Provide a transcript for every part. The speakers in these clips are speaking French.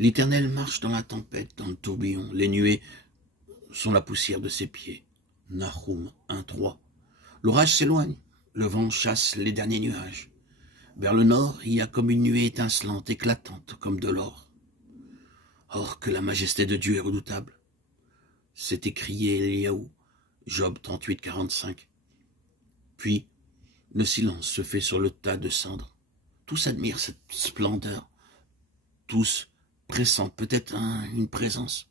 L'Éternel marche dans la tempête, dans le tourbillon. Les nuées sont la poussière de ses pieds. Nahum 1:3. L'orage s'éloigne, le vent chasse les derniers nuages. Vers le nord, il y a comme une nuée étincelante, éclatante, comme de l'or. Or que la majesté de Dieu est redoutable, s'est écrié Eliaou, Job 38:45. Puis, le silence se fait sur le tas de cendres. Tous admirent cette splendeur. Tous pressentent peut-être une présence,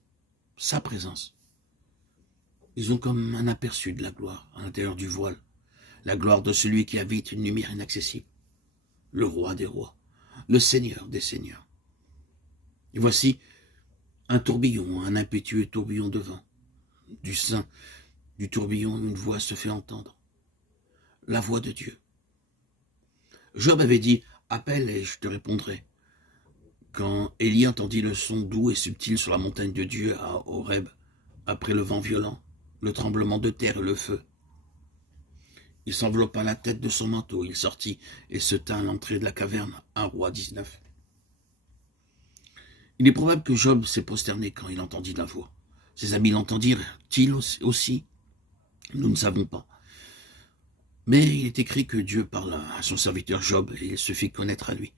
sa présence. Ils ont comme un aperçu de la gloire à l'intérieur du voile, la gloire de celui qui habite une lumière inaccessible, le roi des rois, le seigneur des seigneurs. Et voici un tourbillon, un impétueux tourbillon de vent. Du sein du tourbillon, une voix se fait entendre, la voix de Dieu. Job avait dit « Appelle et je te répondrai ». Quand Élie entendit le son doux et subtil sur la montagne de Dieu à Horeb, après le vent violent, le tremblement de terre et le feu, il s'enveloppa la tête de son manteau, il sortit et se tint à l'entrée de la caverne, 1 Roi 19. Il est probable que Job s'est prosterné quand il entendit la voix. Ses amis l'entendirent-ils aussi? Nous ne savons pas. Mais il est écrit que Dieu parla à son serviteur Job et il se fit connaître à lui.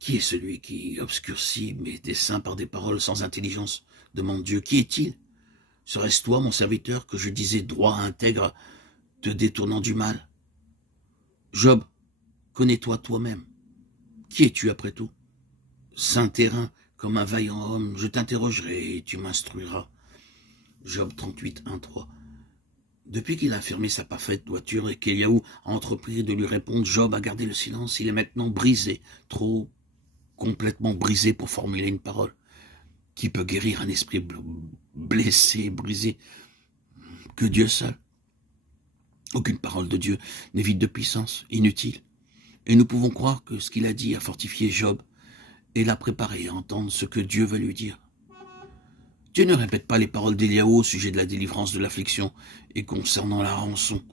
Qui est celui qui obscurcit mes desseins par des paroles sans intelligence? Demande Dieu. Qui est-il? Serait-ce toi, mon serviteur, que je disais droit, intègre, te détournant du mal? Job, connais-toi toi-même. Qui es-tu après tout? Saint terrain, comme un vaillant homme, je t'interrogerai et tu m'instruiras. Job 38, 1, 3. Depuis qu'il a fermé sa parfaite voiture et qu'Eliaou a entrepris de lui répondre, Job a gardé le silence. Il est maintenant brisé, trop complètement brisé pour formuler une parole. Qui peut guérir un esprit blessé, brisé? Que Dieu seul. Aucune parole de Dieu n'est vide de puissance, inutile. Et nous pouvons croire que ce qu'il a dit a fortifié Job et l'a préparé à entendre ce que Dieu veut lui dire. Dieu ne répète pas les paroles d'Eliaou au sujet de la délivrance de l'affliction et concernant la rançon.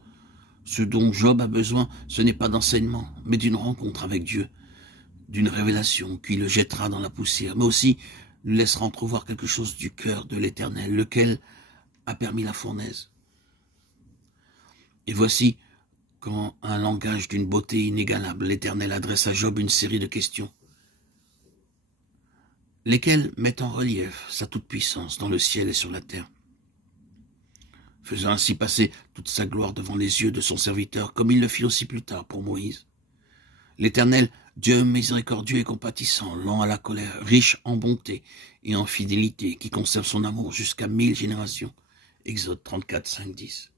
Ce dont Job a besoin, ce n'est pas d'enseignement, mais d'une rencontre avec Dieu, d'une révélation qui le jettera dans la poussière, mais aussi lui laissera entrevoir quelque chose du cœur de l'Éternel, lequel a permis la fournaise. Et voici, quand un langage d'une beauté inégalable, l'Éternel adresse à Job une série de questions, lesquelles mettent en relief sa toute-puissance dans le ciel et sur la terre, faisant ainsi passer toute sa gloire devant les yeux de son serviteur, comme il le fit aussi plus tard pour Moïse. L'Éternel, Dieu miséricordieux et compatissant, lent à la colère, riche en bonté et en fidélité, qui conserve son amour jusqu'à 1000 générations. Exode 34, 5, 10.